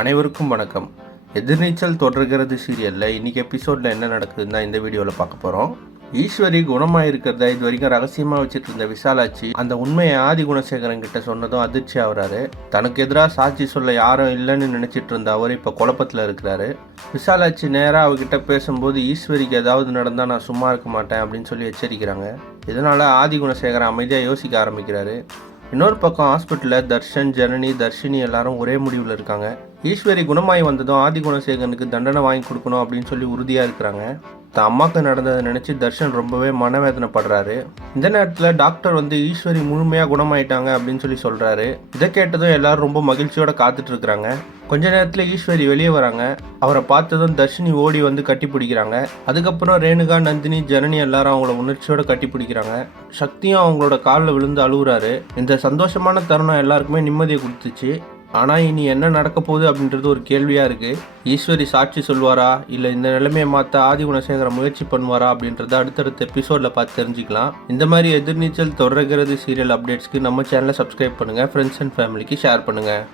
அனைவருக்கும் வணக்கம். எதிர்நீச்சல் தொடர்கிறது சீரியலில் இன்றைக்கி எபிசோடில் என்ன நடக்குதுன்னு தான் இந்த வீடியோவில் பார்க்க போகிறோம். ஈஸ்வரி குணமாக இருக்கிறத இது வரைக்கும் ரகசியமாக வச்சுட்டு இருந்த விசாலாட்சி அந்த உண்மையை ஆதி குணசேகரன் கிட்ட சொன்னதும் அதிர்ச்சி ஆகுறாரு. தனக்கு எதிராக சாட்சி சொல்ல யாரும் இல்லைன்னு நினச்சிட்டு இருந்த அவர் இப்போ குழப்பத்தில் இருக்கிறாரு. விசாலாட்சி நேராக அவகிட்ட பேசும்போது ஈஸ்வரிக்கு ஏதாவது நடந்தால் நான் சும்மா இருக்க மாட்டேன் அப்படின்னு சொல்லி எச்சரிக்கிறாங்க. இதனால் ஆதி குணசேகரன் அமைதியாக யோசிக்க ஆரம்பிக்கிறாரு. இன்னொரு பக்கம் ஹாஸ்பிட்டலில் தர்ஷன், ஜனனி, தர்ஷினி எல்லாரும் ஒரே முடிவில் இருக்காங்க. ஈஸ்வரி குணமாயி வந்ததும் ஆதி குணசேகரனுக்கு தண்டனை வாங்கி கொடுக்கணும் அப்படின்னு சொல்லி உறுதியாக இருக்கிறாங்க. தான் அம்மாவுக்கு நடந்ததை நினச்சி தர்ஷன் ரொம்பவே மனவேதனைப்படுறாரு. இந்த நேரத்தில் டாக்டர் வந்து ஈஸ்வரி முழுமையாக குணமாயிட்டாங்க அப்படின்னு சொல்லி சொல்கிறாரு. இதை கேட்டதும் எல்லாரும் ரொம்ப மகிழ்ச்சியோடு காத்துட்டு இருக்கிறாங்க. கொஞ்ச நேரத்தில் ஈஸ்வரி வெளியே வராங்க. அவரை பார்த்ததும் தர்ஷினி ஓடி வந்து கட்டி பிடிக்கிறாங்க. அதுக்கப்புறம் ரேணுகா, நந்தினி, ஜனனி எல்லாரும் அவங்கள உணர்ச்சியோட கட்டி பிடிக்கிறாங்க. சக்தியும் அவங்களோட காலில் விழுந்து அழுகுறாரு. இந்த சந்தோஷமான தருணம் எல்லாருக்குமே நிம்மதியை கொடுத்துச்சு. ஆனால் இனி என்ன நடக்க போகுது அப்படின்றது ஒரு கேள்வியாக இருக்குது. ஈஸ்வரி சாட்சி சொல்வாரா, இல்லை இந்த நிலைமையை மாற்ற ஆதி குணசேகரன் முயற்சி பண்ணுவாரா அப்படின்றத அடுத்தடுத்த எபிசோடில் பார்த்து தெரிஞ்சுக்கலாம். இந்த மாதிரி எதிர்நீச்சல் தொடர்கிறது சீரியல் அப்டேட்ஸ்க்கு நம்ம சேனலை சப்ஸ்கிரைப் பண்ணுங்கள். ஃப்ரெண்ட்ஸ் அண்ட் ஃபேமிலிக்கு ஷேர் பண்ணுங்கள்.